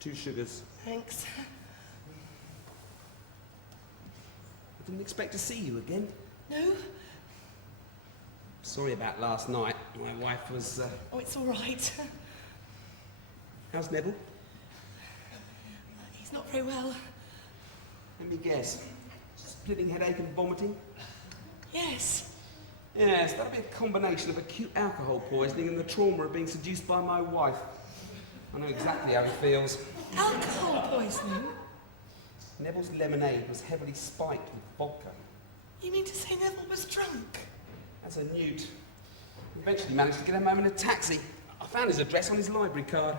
2 sugars. Thanks. I didn't expect to see you again. No? Sorry about last night. My wife was... Oh, it's all right. How's Neville? He's not very well. Let me guess. Splitting headache and vomiting? Yes. Yes, that'll be a combination of acute alcohol poisoning and the trauma of being seduced by my wife. I know exactly how he feels. Alcohol poisoning? Neville's lemonade was heavily spiked with vodka. You mean to say Neville was drunk? As a newt. Eventually managed to get him home in a taxi. I found his address on his library card.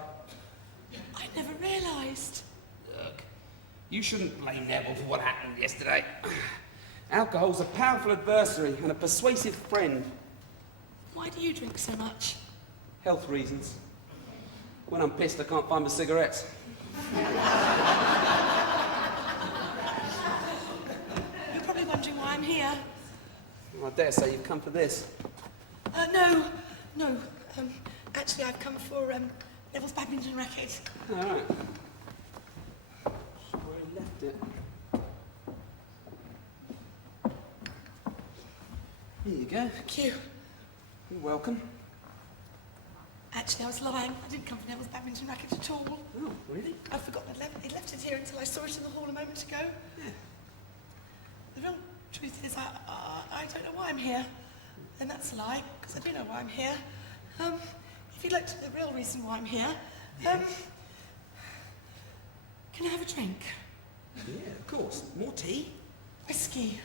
I never realised. Look, you shouldn't blame Neville for what happened yesterday. Alcohol's a powerful adversary and a persuasive friend. Why do you drink so much? Health reasons. When I'm pissed, I can't find my cigarettes. You're probably wondering why I'm here. I dare say you've come for this. No. Actually, I've come for Neville's badminton racket. All right. Where he left it. Here you go. Thank you. You're welcome. Actually, I was lying. I didn't come for Neville's badminton racket at all. Oh, really? I'd forgotten he'd left it here until I saw it in the hall a moment ago. Yeah. The real truth is, I don't know why I'm here. And that's a lie, because I do know why I'm here. If you'd like to know the real reason why I'm here, can I have a drink? Yeah, of course. More tea? Whiskey.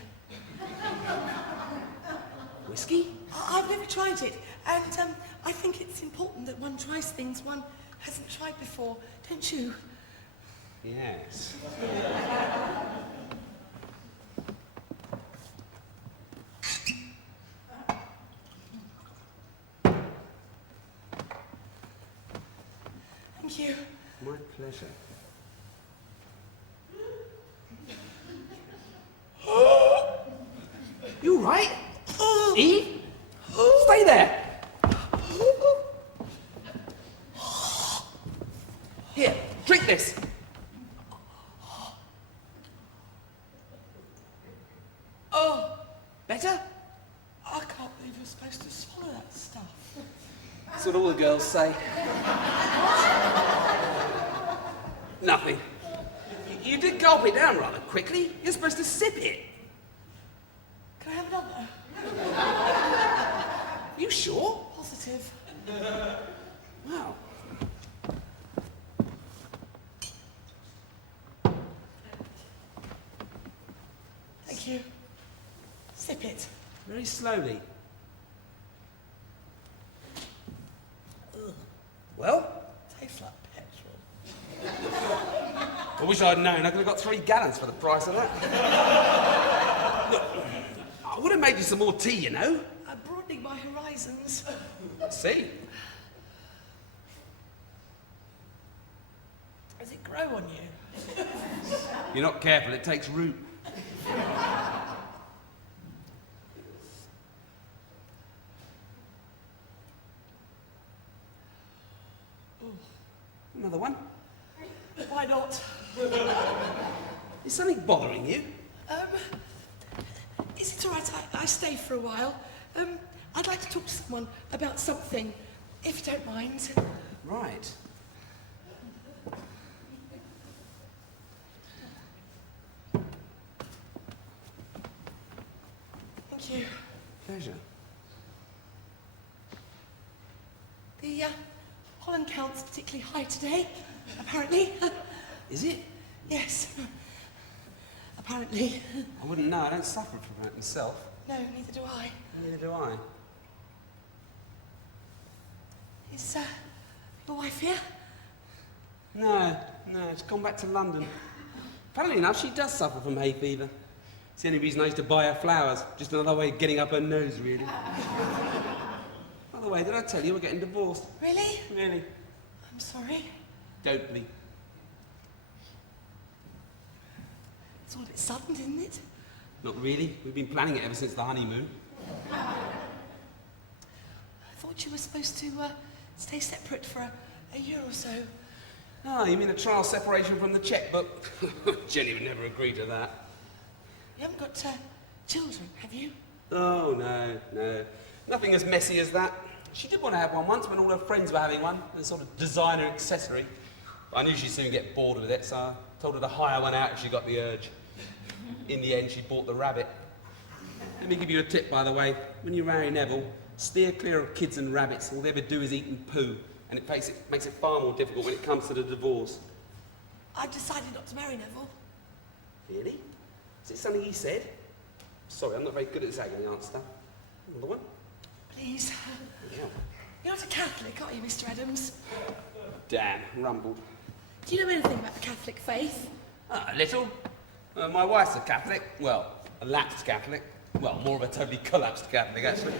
Whiskey? I've never tried it, and I think it's important that one tries things one hasn't tried before, don't you? Yes. Thank you. My pleasure. You right? Eve? Stay there. Here, drink this. Oh, Better? I can't believe you're supposed to swallow that stuff. That's what all the girls say. Nothing. You did gulp it down rather quickly. You're supposed to sip it. Can I have another? You sure? Positive. Wow. Thank you. Sip it. Very slowly. Ugh. Well? Tastes like petrol. I wish I'd known. I could have got 3 gallons for the price of that. Look, I would have made you some more tea, you know. I'm broadening my horizons. Let's see. Does it grow on you? You're not careful, it takes root. Another one? Why not? Is something bothering you? Is it all right I stay for a while? I'd like to talk to someone about something, if you don't mind. Right. Thank you. Pleasure. The pollen count's particularly high today, apparently. Is it? Yes. Apparently. I wouldn't know. I don't suffer from that myself. No, neither do I. Neither do I. Is your wife here? No, she's gone back to London. Funnily enough, she does suffer from hay fever. It's the only reason I used to buy her flowers. Just another way of getting up her nose, really. By the way, did I tell you we're getting divorced? Really? Really? I'm sorry. Don't be. It's all a bit sudden, isn't it? Not really. We've been planning it ever since the honeymoon. I thought you were supposed to stay separate for a year or so. Oh, you mean a trial separation from the chequebook? Jenny would never agree to that. You haven't got children, have you? Oh, no. Nothing as messy as that. She did want to have one once when all her friends were having one, a sort of designer accessory. But I knew she'd soon get bored with it, so I told her to hire one out if she got the urge. In the end, she bought the rabbit. Let me give you a tip, by the way. When you marry Neville, steer clear of kids and rabbits. All they ever do is eat and poo, and it makes it far more difficult when it comes to the divorce. I've decided not to marry Neville. Really? Is it something he said? Sorry, I'm not very good at zagging the answer. Another one? Please. Yeah. You're not a Catholic, are you, Mr. Adams? Damn, rumbled. Do you know anything about the Catholic faith? A little. My wife's a Catholic. Well, a lapsed Catholic. Well, more of a totally collapsed Catholic, actually.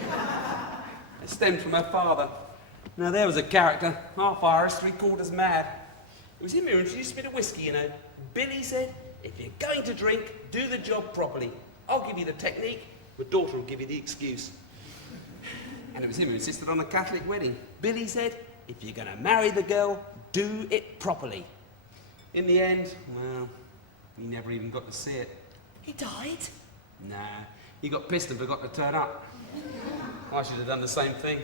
It stemmed from her father. Now, there was a character, half Irish, three-quarters mad. It was him who introduced me to whiskey, you know. Billy said, if you're going to drink, do the job properly. I'll give you the technique, my daughter will give you the excuse. And it was him who insisted on a Catholic wedding. Billy said, if you're going to marry the girl, do it properly. In the end, well, he never even got to see it. He died? Nah, he got pissed and forgot to turn up. I should have done the same thing.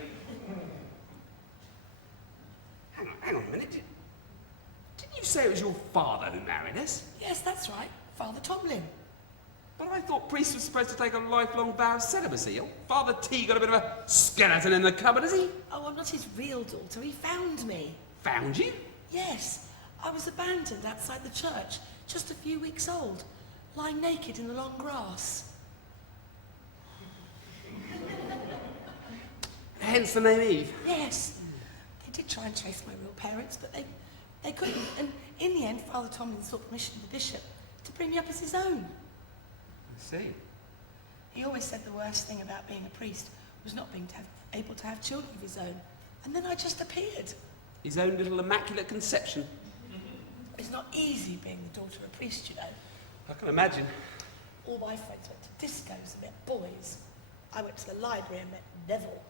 Hang on a minute. Didn't you say it was your father who married us? Yes, that's right. Father Tomlin. But I thought priests were supposed to take a lifelong vow of celibacy. Father T got a bit of a skeleton in the cupboard, has he? Oh, I'm not his real daughter. He found me. Found you? Yes. I was abandoned outside the church, just a few weeks old, lying naked in the long grass. Hence the name Eve? Yes. They did try and trace my real parents, but they couldn't. And in the end, Father Tomlin sought permission of the bishop to bring me up as his own. I see. He always said the worst thing about being a priest was not being able to have children of his own. And then I just appeared. His own little immaculate conception. It's not easy being the daughter of a priest, you know. I can imagine. All my friends went to discos and met boys. I went to the library and met Neville.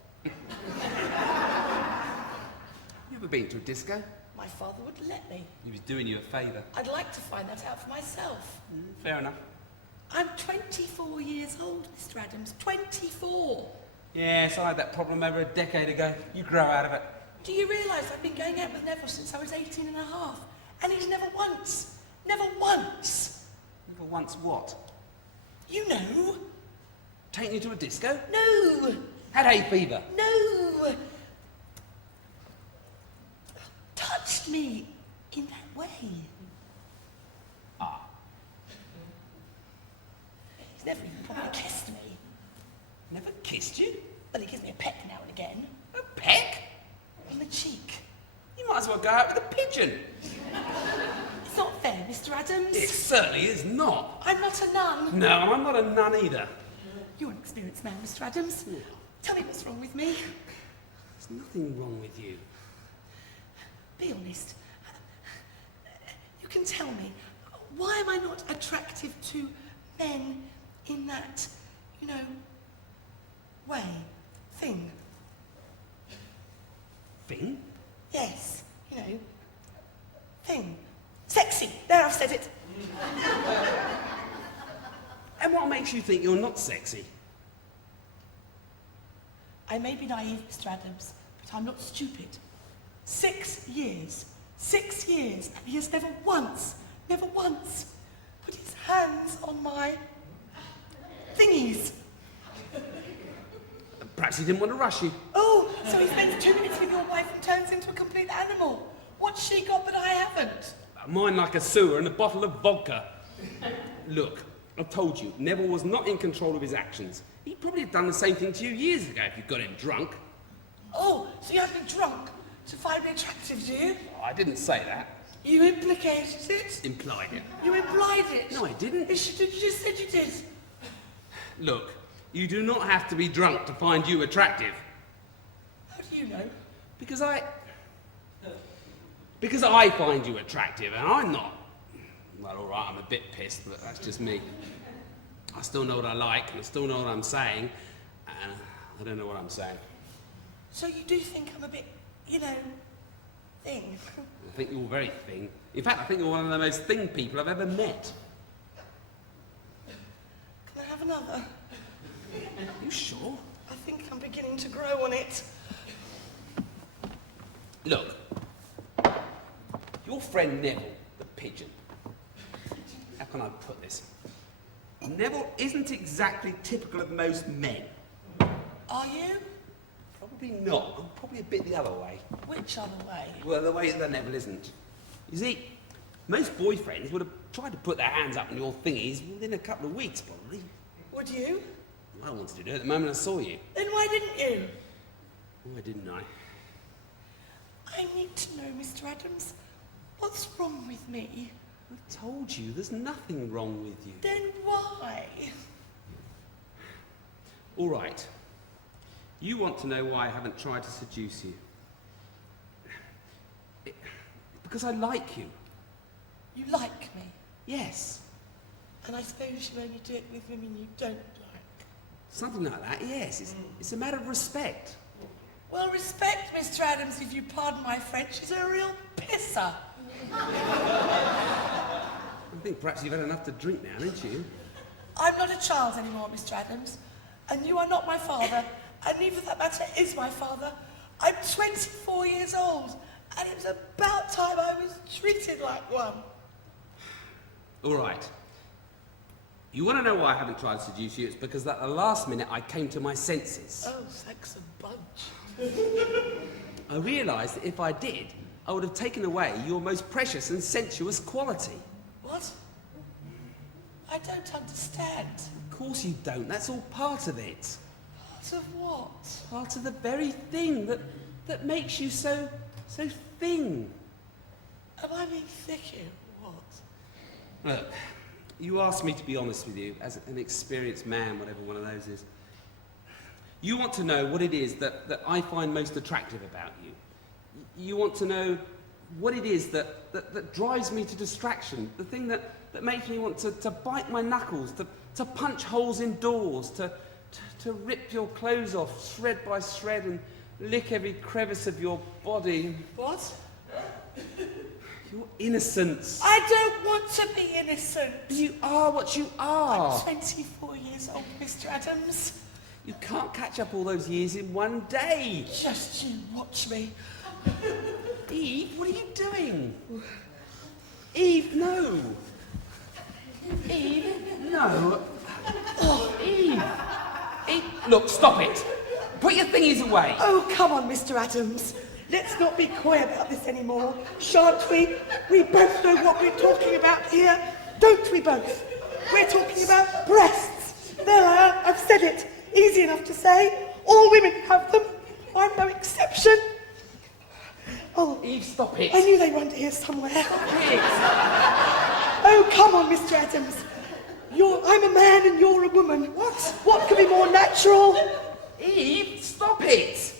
You ever been to a disco? My father would let me. He was doing you a favour. I'd like to find that out for myself. Fair enough. I'm 24 years old, Mr. Adams. 24! Yes, I had that problem over a decade ago. You grow out of it. Do you realise I've been going out with Neville since I was 18 and a half? And he's never once, Never once what? You know. Taking you to a disco? No! Had hay fever? No! Touched me in that way. Ah. He's never even probably kissed me. Never kissed you? Well, he gives me a peck now and again. A peck? On the cheek. You might as well go out with a pigeon. It's not fair, Mr. Adams. It certainly is not. I'm not a nun. No, I'm not a nun either. You're an experienced man, Mr. Adams. Tell me what's wrong with me. There's nothing wrong with you. Be honest. You can tell me, why am I not attractive to men in that, you know, way? Thing? Thing? Yes, you know, thing. Sexy. There, I've said it. And what makes you think you're not sexy? I may be naive, Mr. Adams, but I'm not stupid. 6 years. 6 years. And he has never once put his hands on my thingies. Perhaps he didn't want to rush you. Oh, so he spends 2 minutes with your wife and turns into a complete animal. What's she got but I haven't? Mine like a sewer and a bottle of vodka. Look, I've told you, Neville was not in control of his actions. He'd probably have done the same thing to you years ago if you'd got him drunk. Oh, so you have me drunk to find me attractive, do you? I didn't say that. You implicated it? Implied it. You implied it? No, I didn't. Yes, you did. You just said you did. Look, you do not have to be drunk to find you attractive. How do you know? Because I find you attractive, and I'm not. Well, all right, I'm a bit pissed, but that's just me. I still know what I like, and I still know what I'm saying, and I don't know what I'm saying. So you do think I'm a bit, you know, thing. I think you're very thing. In fact, I think you're one of the most thing people I've ever met. Can I have another? You sure? I think I'm beginning to grow on it. Look, your friend Neville, the pigeon. How can I put this? Neville isn't exactly typical of most men. Are you? Probably not. I'm probably a bit the other way. Which other way? Well, the way that Neville isn't. You see, most boyfriends would have tried to put their hands up on your thingies within a couple of weeks, probably. Would you? I wanted to do it the moment I saw you. Then why didn't you? Why didn't I? I need to know, Mr. Adams, what's wrong with me? I told you, there's nothing wrong with you. Then why? All right. You want to know why I haven't tried to seduce you. Because I like you. You like me? Yes. And I suppose you only do it with women you don't like. Something like that, yes. It's a matter of respect. Well, respect, Mr. Adams, if you pardon my French, is a real pisser. I think perhaps you've had enough to drink now, haven't you? I'm not a child anymore, Mr. Adams, and you are not my father, and neither for that matter is my father. I'm 24 years old, and it was about time I was treated like one. All right. You want to know why I haven't tried to seduce you? It's because at the last minute I came to my senses. Oh, thanks a bunch. I realised that if I did, I would have taken away your most precious and sensuous quality. What? I don't understand. Of course you don't. That's all part of it. Part of what? Part of the very thing that makes you so thing. Am I being thick here or what? Look, you asked me to be honest with you, as an experienced man, whatever one of those is. You want to know what it is that I find most attractive about you. You want to know what it is that drives me to distraction, the thing that makes me want to bite my knuckles, to punch holes in doors, to rip your clothes off shred by shred and lick every crevice of your body. What? Your innocence. I don't want to be innocent. You are what you are. I'm 24 years old, Mr. Adams. You can't catch up all those years in one day. Just you watch me. Eve, what are you doing? Eve, no. Eve, no. Oh, Eve. Eve, look, stop it. Put your thingies away. Oh, come on, Mr. Adams. Let's not be coy about this anymore, shan't we? We both know what we're talking about here, don't we both? We're talking about breasts. There I am, I've said it. Easy enough to say. All women have them. I'm no exception. Oh, Eve, stop it. I knew they wanted to hear somewhere. Stop it. Oh, come on, Mr. Adams. I'm a man and you're a woman. What? What could be more natural? Eve, stop it.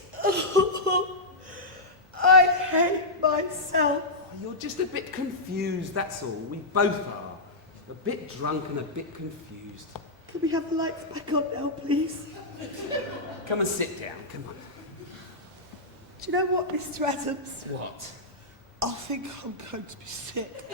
I hate myself. You're just a bit confused, that's all. We both are. A bit drunk and a bit confused. Can we have the lights back on now, please? Come and sit down, come on. Do you know what, Mr. Adams? What? I think I'm going to be sick.